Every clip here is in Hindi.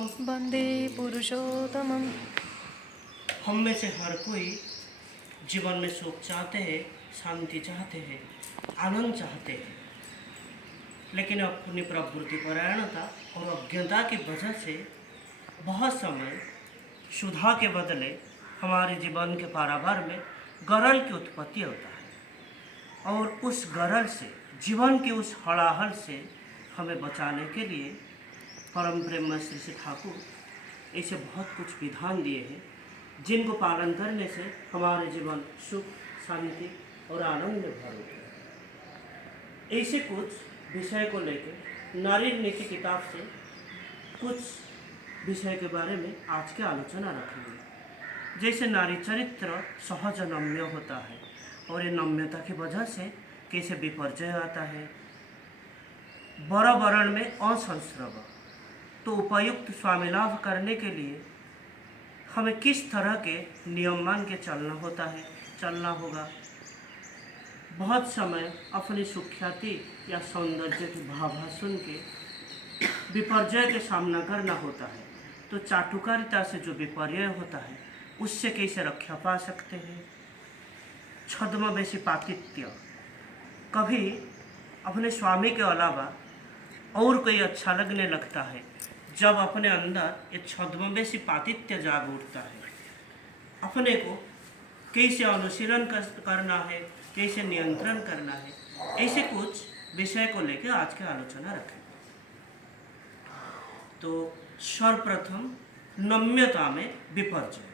पुरुषोत्तमम वंदे पुरुषोत्तमम। हम में से हर कोई जीवन में सुख चाहते हैं, शांति चाहते हैं, आनंद चाहते हैं, लेकिन अपनी प्रवृत्ति परायणता और अज्ञता की वजह से बहुत समय सुधा के बदले हमारे जीवन के पारावार में गरल की उत्पत्ति होता है। और उस गरल से, जीवन की उस हड़ाहल से हमें बचाने के लिए परम प्रेम श्री श्री ठाकुर ऐसे बहुत कुछ विधान दिए हैं, जिनको पालन करने से हमारे जीवन सुख, शांति और आनंद में भर उठे। ऐसे कुछ विषय को लेकर नारी नीति किताब से कुछ विषय के बारे में आज की आलोचना रखेंगे। जैसे नारी चरित्र सहज नम्य होता है और ये नम्यता की वजह से कैसे विपर्जय आता है। वर वर्ण में असंस्रव, तो उपयुक्त स्वामी लाभ करने के लिए हमें किस तरह के नियम मान के चलना होगा। बहुत समय अपनी सुख्याति या सौंदर्य की भाभा सुन के विपर्जय के सामना करना होता है, तो चाटुकारिता से जो विपर्यय होता है उससे कैसे रक्षा पा सकते हैं। छद्मवेशी पातित्य, कभी अपने स्वामी के अलावा और कोई अच्छा लगने लगता है। जब अपने अंदर ये छद्मवेशी पातित्य जाग उठता है, अपने को कैसे अनुशीलन करना है, कैसे नियंत्रण करना है, ऐसे कुछ विषय को लेकर आज की आलोचना रखें। तो सर्वप्रथम नम्यता में विपर्जय।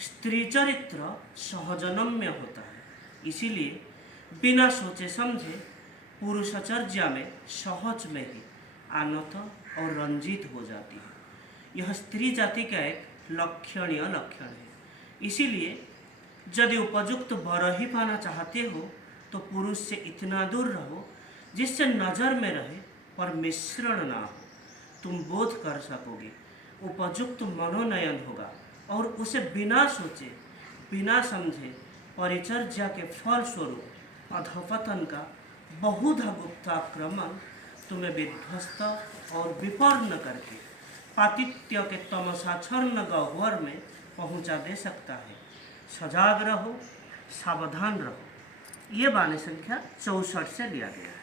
स्त्री चरित्र सहज नम्य होता है, इसीलिए बिना सोचे समझे पुरुषचर्या में सहज में ही आनत और रंजित हो जाती है। यह स्त्री जाति का एक लक्षणीय लक्षण है। इसीलिए यदि उपयुक्त वर ही पाना चाहते हो तो पुरुष से इतना दूर रहो जिससे नजर में रहे पर मिश्रण ना हो। तुम बोध कर सकोगे, उपयुक्त मनोनयन होगा और उसे बिना सोचे बिना समझे परिचर्या के फल स्वरूप अधपतन का बहुधा गुप्ताक्रमण तुम्हें विध्वस्त और विपन्न करके पातित्य के तमसाच्छन्न गह्वर में पहुंचा दे सकता है। सजाग रहो, सावधान रहो। ये वाणी संख्या 64 से लिया गया है।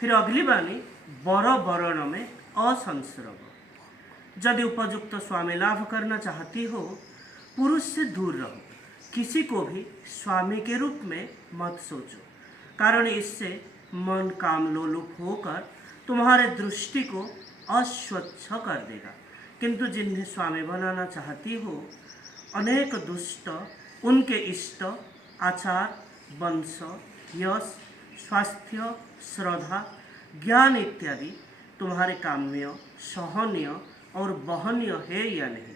फिर अगली वाणी वर वर्ण में असंस्रव। यदि उपयुक्त स्वामी लाभ करना चाहती हो, पुरुष से दूर रहो। किसी को भी स्वामी के रूप में मत सोचो, कारण इससे मन काम लोलुप होकर तुम्हारे दृष्टि को अस्वच्छ कर देगा। किंतु जिन्हें स्वामी बनाना चाहती हो, अनेक दुष्ट उनके इष्ट आचार, वंश, यश, स्वास्थ्य, श्रद्धा, ज्ञान इत्यादि तुम्हारे काम्य, सहनीय और वहनीय है या नहीं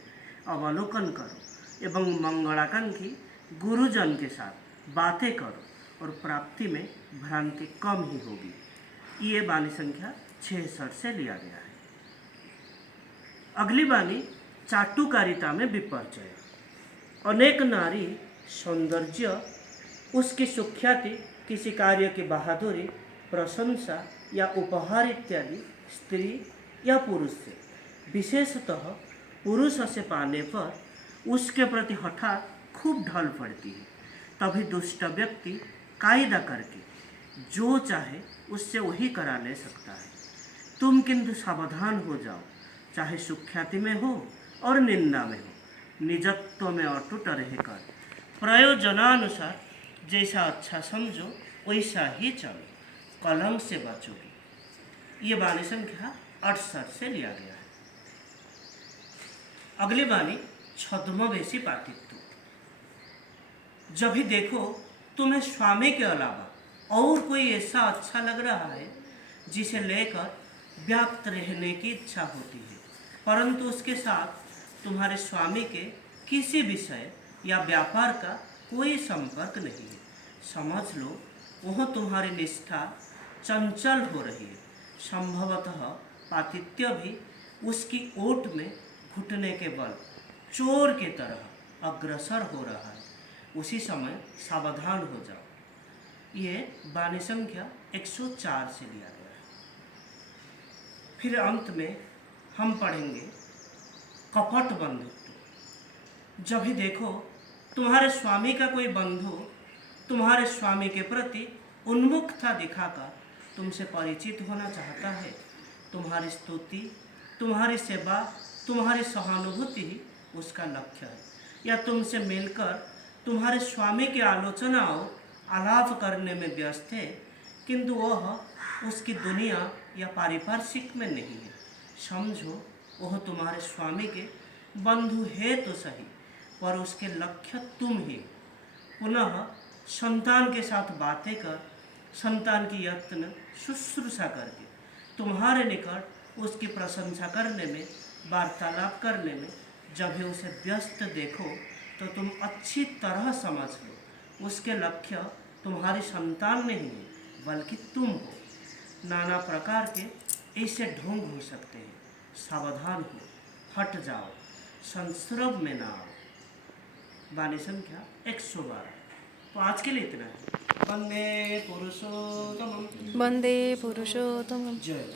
अवलोकन करो एवं मंगलाकांक्षी गुरुजन के साथ बातें करो और प्राप्ति में भ्रांति कम ही होगी। ये वाणी संख्या 66 से लिया गया है। अगली वाणी चाटुकारिता में विपर्जय। अनेक नारी सौंदर्य, उसकी सुख्याति, किसी कार्य की बहादुरी, प्रशंसा या उपहार इत्यादि स्त्री या पुरुष से, विशेषतः पुरुष से पाने पर उसके प्रति हठात खूब ढल पड़ती है। तभी दुष्ट व्यक्ति कायदा करके जो चाहे उससे वही करा ले सकता है। तुम किंतु सावधान हो जाओ, चाहे सुख्याति में हो और निंदा में हो, निजत्व में अटूट रहकर प्रयोजनानुसार जैसा अच्छा समझो वैसा ही चलो, कलंक से बचोगे। ये वाणी संख्या 68 से लिया गया है। अगली वाणी छद्मवेशी पातित्व। जब भी देखो तुम्हें स्वामी के अलावा और कोई ऐसा अच्छा लग रहा है जिसे लेकर व्याप्त रहने की इच्छा होती है, परंतु उसके साथ तुम्हारे स्वामी के किसी विषय या व्यापार का कोई संपर्क नहीं है, समझ लो वह तुम्हारी निष्ठा चंचल हो रही है। संभवतः पातित्य भी उसकी ओट में घुटने के बल चोर के तरह अग्रसर हो रहा है। उसी समय सावधान हो जाओ। ये वाणी संख्या 104 से लिया गया है। फिर अंत में हम पढ़ेंगे कपट बंधुत्व। जब भी देखो तुम्हारे स्वामी का कोई बंधु तुम्हारे स्वामी के प्रति उन्मुखता दिखाकर तुमसे परिचित होना चाहता है, तुम्हारी स्तुति, तुम्हारी सेवा, तुम्हारी सहानुभूति ही उसका लक्ष्य है, या तुमसे मिलकर तुम्हारे स्वामी की आलोचना और आलाप करने में व्यस्त है, किंतु वह उसकी दुनिया या पारिपार्श्विक में नहीं है। समझो वह तुम्हारे स्वामी के बंधु है तो सही, पर उसके लक्ष्य तुम ही। पुनः संतान के साथ बातें कर, संतान की यत्न शुश्रूषा करके तुम्हारे निकट उसकी प्रशंसा करने में, वार्तालाप करने में जब भी उसे व्यस्त देखो तो तुम अच्छी तरह समझ लो उसके लक्ष्य तुम्हारी संतान नहीं है, बल्कि तुम हो। नाना प्रकार के ऐसे ढोंग हो सकते हैं, सावधान हो, हट जाओ, संस्रव में ना आओ। वाणी संख्या 112। तो आज के लिए इतना है। वंदे पुरुषोत्तमम्। वन्दे पुरुषोत्तमम्। जय।